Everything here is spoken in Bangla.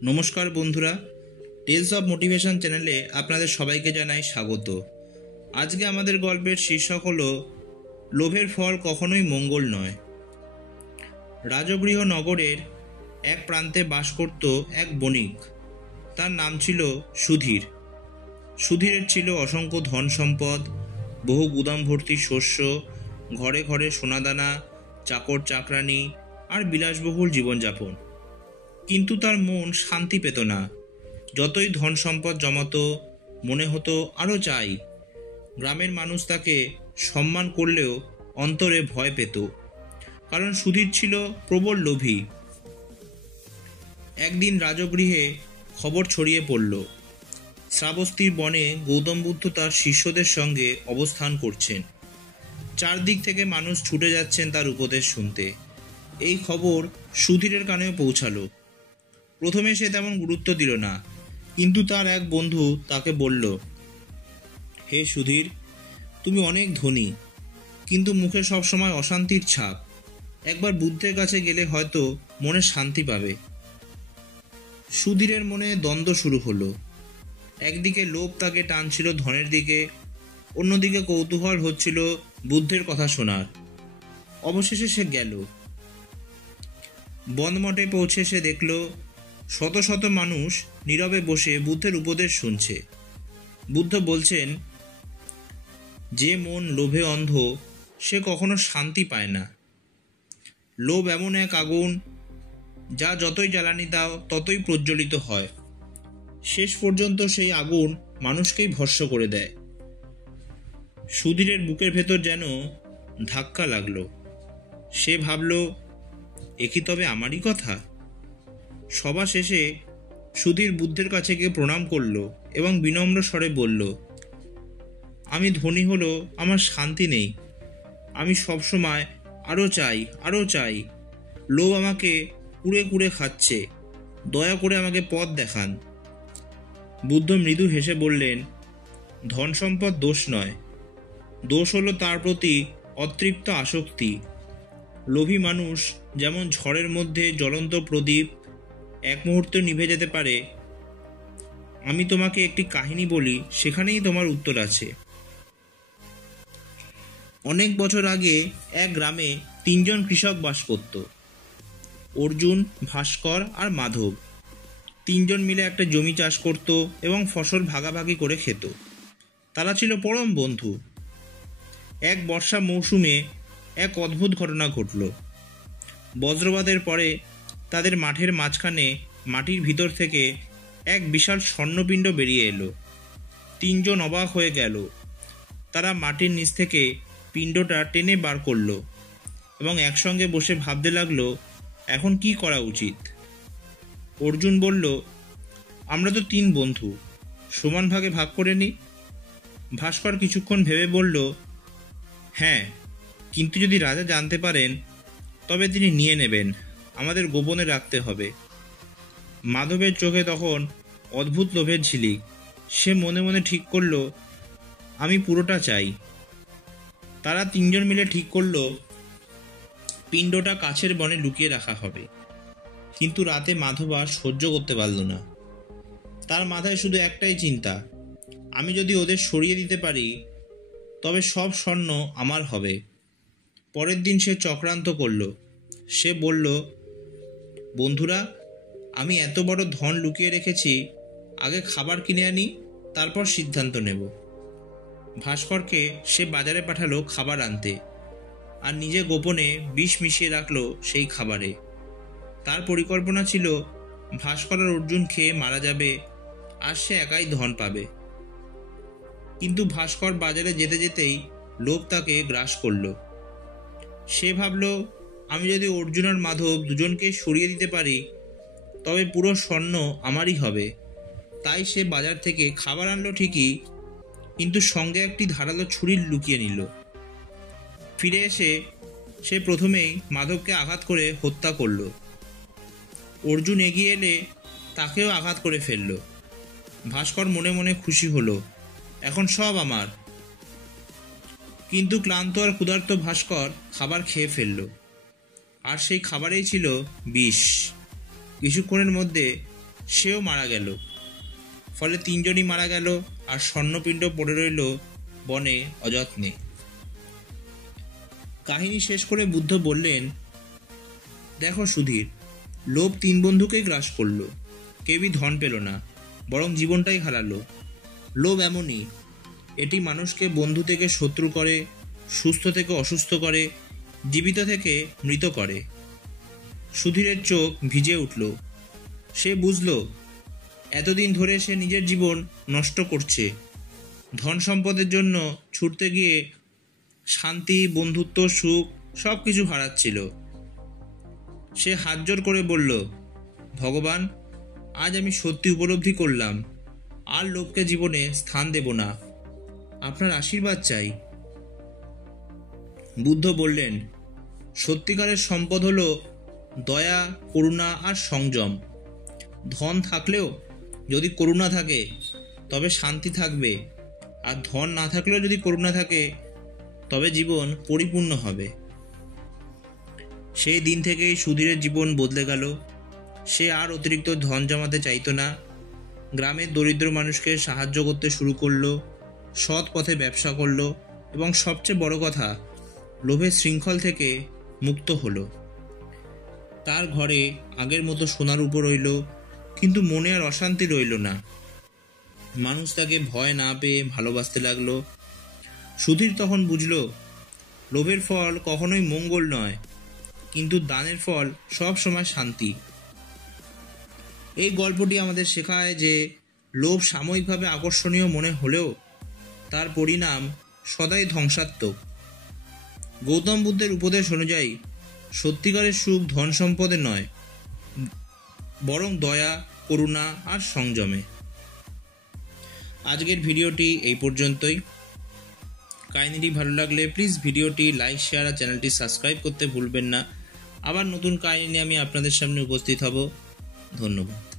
নমস্কার বন্ধুরা, টেলস অফ মোটিভেশন চ্যানেলে আপনাদের সবাইকে জানাই স্বাগত। আজকে আমাদের গল্পের শীর্ষক হলো লোভের ফল কখনোই মঙ্গল নয়। রাজগৃহ নগরের এক প্রান্তে বাস করত এক বণিক। তার নাম ছিল সুধীর। সুধীরের ছিল অসংখ্য ধন সম্পদ, বহু গুদাম ভর্তি শস্য, ঘরে ঘরে সোনাদানা, চাকর চাকরানি আর বিলাসবহুল জীবনযাপন। কিন্তু তার মন শান্তি পেত না। যতই ধন সম্পদ জমাতো, মনে হতো আরও চাই। গ্রামের মানুষ তাকে সম্মান করলেও অন্তরে ভয় পেত, কারণ সুধীর ছিল প্রবল লোভী। একদিন রাজগৃহে খবর ছড়িয়ে পড়ল, শ্রাবস্তীর বনে গৌতম বুদ্ধ তার শিষ্যদের সঙ্গে অবস্থান করছেন। চারদিক থেকে মানুষ ছুটে যাচ্ছেন তার উপদেশ শুনতে। এই খবর সুধীরের কানেও পৌঁছালো। প্রথমে সে তেমন গুরুত্ব দিল না, কিন্তু তার এক বন্ধু তাকে বলল, হে সুধীর, তুমি অনেক ধনী, কিন্তু মুখে সবসময় অশান্তির ছাপ। একবার বুদ্ধের কাছে গেলে হয়তো মনে শান্তি পাবে। সুধীরের মনে দ্বন্দ্ব শুরু হলো। একদিকে লোভ তাকে টানছিল ধনের দিকে, অন্যদিকে কৌতূহল হচ্ছিল বুদ্ধের কথা শোনার। অবশেষে সে গেল। বনমঠে পৌঁছে সে দেখল শত শত মানুষ নীরবে বসে বুদ্ধের উপদেশ শুনছে। বুদ্ধ বলছেন, যে মন লোভে অন্ধ সে কখনো শান্তি পায় না। লোভ এমন এক আগুন, যা যতই জ্বালানি দাও ততই প্রজ্বলিত হয়। শেষ পর্যন্ত সেই আগুন মানুষকেই ভস্ম করে দেয়। সুধীরের বুকের ভেতর যেন ধাক্কা লাগলো। সে ভাবল, এ কি তবে আমারই কথা? সভা শেষে সুধীর বুদ্ধের কাছে গিয়ে প্রণাম করল এবং বিনম্র স্বরে বলল, আমি ধনী হলো আমার শান্তি নেই। আমি সবসময় আরও চাই, আরও চাই। লোভ আমাকে কুড়ে কুড়ে খাচ্ছে। দয়া করে আমাকে পথ দেখান। বুদ্ধ মৃদু হেসে বললেন, ধন সম্পদ দোষ নয়, দোষ হলো তার প্রতি অতৃপ্ত আসক্তি। লোভী মানুষ যেমন ঝড়ের মধ্যে জ্বলন্ত প্রদীপ, এক মুহূর্তে নিভে যেতে পারে। আমি তোমাকে একটি কাহিনী বলি, সেখানেই তোমার উত্তর আছে। অনেক বছর আগে এক গ্রামে তিনজন কৃষক বাস করত, অর্জুন, ভাস্কর আর মাধব। তিনজন মিলে একটা জমি চাষ করত এবং ফসল ভাগাভাগি করে খেত। তারা ছিল পরম বন্ধু। এক বর্ষা মৌসুমে এক অদ্ভুত ঘটনা ঘটল। বজ্রপাতের পরে তাদের মাঠের মাঝখানে মাটির ভিতর থেকে এক বিশাল স্বর্ণপিণ্ড বেরিয়ে এলো। তিনজন অবাক হয়ে গেল। তারা মাটির নিচ থেকে পিণ্ডটা টেনে বার করলো এবং একসঙ্গে বসে ভাবতে লাগলো, এখন কি করা উচিত। অর্জুন বলল, আমরা তো তিন বন্ধু, সমান ভাগে ভাগ করে নিই। ভাস্কর কিছুক্ষণ ভেবে বলল, হ্যাঁ, কিন্তু যদি রাজা জানতে পারেন তবে তিনি নিয়ে নেবেন, আমাদের গোপনে রাখতে হবে। মাধবের চোখে তখন অদ্ভুত লোভের ঝিলিক। সে মনে মনে ঠিক করল, আমি পুরোটা চাই। তারা তিনজন মিলে ঠিক করল, পিণ্ডটা কাছের বনে লুকিয়ে রাখা হবে। কিন্তু রাতে মাধব আর সহ্য করতে পারল না। তার মাথায় শুধু একটাই চিন্তা, আমি যদি ওদের সরিয়ে দিতে পারি তবে সব স্বর্ণ আমার হবে। পরের দিন সে চক্রান্ত করল। সে বলল, বন্ধুরা, আমি এত বড় ধন লুকিয়ে রেখেছি, আগে খাবার কিনে আনি, তারপর সিদ্ধান্ত নেব। ভাস্করকে সে বাজারে পাঠালো খাবার আনতে, আর নিজে গোপনে বিষ মিশিয়ে রাখলো সেই খাবারে। তার পরিকল্পনা ছিল ভাস্কর আর অর্জুন খেয়ে মারা যাবে, আর সে একাই ধন পাবে। কিন্তু ভাস্কর বাজারে যেতে যেতেই লোভ তাকে গ্রাস করল। সে ভাবল, আমি যদি অর্জুন আর মাধব দুজনকে সরিয়ে দিতে পারি তবে পুরো স্বর্ণ আমারই হবে। তাই সে বাজার থেকে খাবার আনলো ঠিকই, কিন্তু সঙ্গে একটি ধারালো ছুরি লুকিয়ে নিল। ফিরে এসে সে প্রথমেই মাধবকে আঘাত করে হত্যা করল। অর্জুন এগিয়ে এলে তাকেও আঘাত করে ফেলল। ভাস্কর মনে মনে খুশি হলো, এখন সব আমার। কিন্তু ক্লান্ত আর ক্ষুধার্ত ভাস্কর খাবার খেয়ে ফেলল, আর সেই খাবারেই ছিল বিষ। কিছুক্ষণের মধ্যে সেও মারা গেল। ফলে তিনজনই মারা গেল, আর স্বর্ণপিণ্ড পড়ে রইল বনে অযত্নে। কাহিনী শেষ করে বুদ্ধ বললেন, দেখো সুধীর, লোভ তিন বন্ধুকেই গ্রাস করলো। কেউই ধন পেল না, বরং জীবনটাই হারালো। লোভ এমনই, এটি মানুষকে বন্ধু থেকে শত্রু করে, সুস্থ থেকে অসুস্থ করে, জীবিত থেকে মৃত করে। সুধীরের চোখ ভিজে উঠল। সে বুঝল, এতদিন ধরে সে নিজের জীবন নষ্ট করছে। ধন সম্পদের জন্য ছুটতে গিয়ে শান্তি, বন্ধুত্ব, সুখ সব কিছু হারাচ্ছিল। সে হাতজোড় করে বলল, ভগবান, আজ আমি সত্যি উপলব্ধি করলাম, আর লোককে জীবনে স্থান দেব না। আপনার আশীর্বাদ চাই। বুদ্ধ বললেন, সত্যিকারের সম্পদ হলো দয়া, করুণা আর সংযম। ধন থাকলেও যদি করুণা থাকে তবে শান্তি থাকবে, আর ধন না থাকলেও যদি করুণা থাকে তবে জীবন পরিপূর্ণ হবে। সেই দিন থেকেই সুধীরের জীবন বদলে গেল। সে আর অতিরিক্ত ধন জমাতে চাইতো না। গ্রামের দরিদ্র মানুষকে সাহায্য করতে শুরু করলো, সৎ পথে ব্যবসা করলো, এবং সবচেয়ে বড় কথা, লোভের শৃঙ্খল থেকে মুক্ত হলো। তার ঘরে আগের মতো সোনার উপর রইল, কিন্তু মনে আর অশান্তি রইল না। মানুষ তাকে ভয় না পেয়ে ভালোবাসতে লাগলো। সুধীর তখন বুঝল, লোভের ফল কখনোই মঙ্গল নয়, কিন্তু দানের ফল সব সময় শান্তি। এই গল্পটি আমাদের শেখায় যে লোভ সাময়িকভাবে আকর্ষণীয় মনে হলেও তার পরিণাম সদাই ধ্বংসাত্মক। গৌতম বুদ্ধের উপদেশ অনুযায়ী সত্যিকারের সুখ ধন সম্পদে নয়, বরং দয়া, করুণা আর সংযমে। আজকের ভিডিওটি এই পর্যন্তই। কাহিনীটি ভালো লাগলে প্লিজ ভিডিওটি লাইক, শেয়ার আর চ্যানেলটি সাবস্ক্রাইব করতে ভুলবেন না। আবার নতুন কাহিনী নিয়ে আমি আপনাদের সামনে উপস্থিত হব। ধন্যবাদ।